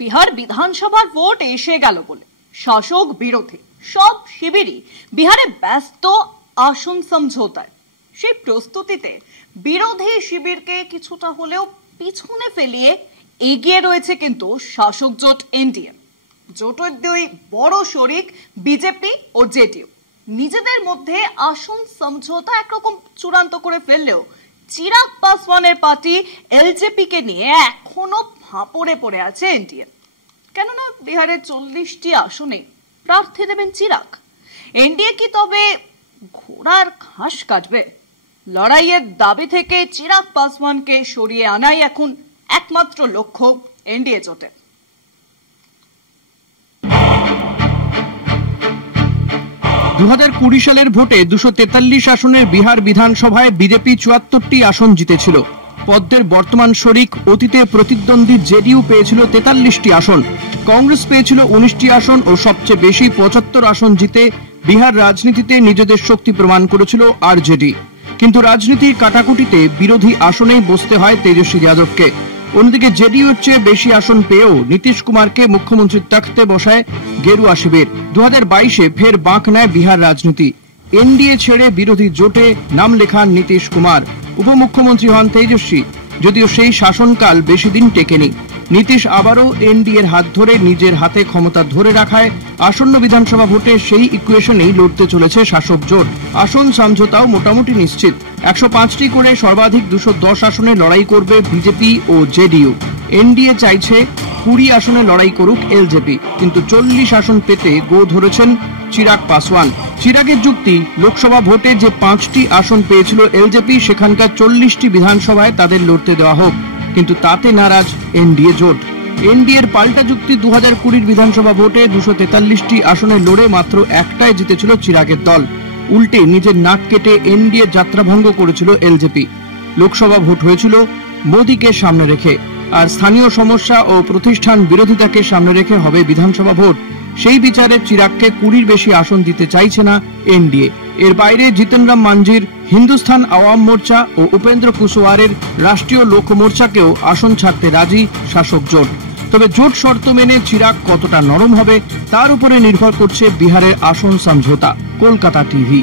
বিহার বিধানসভার ভোট এসে গেল বলে শাসক বিরোধী সব শিবিরই বিহারে ব্যস্ত আসন সমঝোতায়। সেই প্রস্তুতিতে বিরোধী শিবিরকে কিছুটা হলেও পিছনে ফেলিয়ে এগিয়ে রয়েছে কিন্তু শাসক জোট এনডিএ। জোটের দুই বড় শরিক বিজেপি ও জেডিইউ নিজেদের মধ্যে আসন সমঝোতা একরকম চূড়ান্ত করে ফেললেও চিরাগ পাসওয়ানের পার্টি এলজেপি কে নিয়ে এখনো ফাঁপড়ে পড়ে আছে এনডিএ। কেননা বিহারের 40টি আসনে প্রার্থী দেবেন চিরাগ। এনডিএ কি তবে ঘোড়ার ঘাস কাটবে? লড়াইয়ের দাবি থেকে চিরাগ পাসওয়ানকে সরিয়ে আনাই এখন একমাত্র লক্ষ্য এনডিএ জোটের। 2020 সালের ভোটে 243 আসনের বিহার বিধানসভায় বিজেপি 74টি আসন জিতেছিল। পদ্মের বর্তমান শরিক অতীতে প্রতিদ্বন্দ্বী জেডিইউ পেয়েছিল 43টি আসন, কংগ্রেস পেয়েছিল 19টি আসন ও সবচেয়ে বেশি 75 আসন জিতে বিহার রাজনীতিতে নিজেদের শক্তি প্রমাণ করেছিল আরজেডি। কিন্তু রাজনীতির কাটাকুটিতে বিরোধী আসনেই বসতে হয় তেজস্বী যাদবকে। অন্যদিকে জেডিইউর চেয়ে বেশি আসন পেয়েও নীতিশ কুমারকে মুখ্যমন্ত্রীর তখ্তে বসায় গেরুয়া শিবির। 2022-এ ফের বাঁক নেয় বিহার রাজনীতি। এনডিএ ছেড়ে বিরোধী জোটে নাম লেখান নীতিশ কুমার, উপমুখ্যমন্ত্রী হন তেজস্বী। যদিও সেই শাসনকাল বেশি দিন টেকেনি। নীতিশ আবারও এনডিএর হাত ধরে নিজের হাতে ক্ষমতা ধরে রাখায় আসন্ন বিধানসভা ভোটে সেই ইকুয়েশনেই লড়তে চলেছে শাসক জোট। আসন সমঝোতাও মোটামুটি নিশ্চিত। 105টি করে সর্বাধিক 210 আসনে লড়াই করবে বিজেপি ও জেডিইউ। এনডিএ চাইছে 20 আসনে লড়াই করুক এলজেপি, কিন্তু 40 আসন পেতে গো ধরেছেন চিরাগ পাসওয়ান। চিরাগের যুক্তি, লোকসভা ভোটে যে 5টি আসন পেয়েছিল এলজেপি, সেখানকার 40টি বিধানসভায় তাদের লড়তে দেওয়া হোক, কিন্তু তাতে নারাজ এনডিএ জোট। এনডিএর পাল্টা যুক্তি, 2020 বিধানসভা ভোটে 243টি আসনে লড়ে মাত্র একটায় জিতেছিল চিরাগের দল। উল্টে নিজের নাক কেটে এনডিএ যাত্রাভঙ্গ করেছিল এলজেপি। লোকসভা ভোট হয়েছিল মোদীকে সামনে রেখে, আর স্থানীয় সমস্যা ও প্রতিষ্ঠান বিরোধিতাকে সামনে রেখে হবে বিধানসভা ভোট। সেই বিচারে চিরাগকে 20-র বেশি আসন দিতে চাইছে না এনডিএ। এর বাইরে জিতন রাম মাঞ্ঝির হিন্দুস্তান আওয়াম মোর্চা ও উপেন্দ্র কুশওয়ারের রাষ্ট্রীয় লোক মোর্চাকেও আসন ছাড়তে রাজি শাসক জোট। তবে জোট শর্ত মেনে চিরাগ কতটা নরম হবে তার উপরে নির্ভর করছে বিহারের আসন সমঝোতা। কলকাতা টিভি।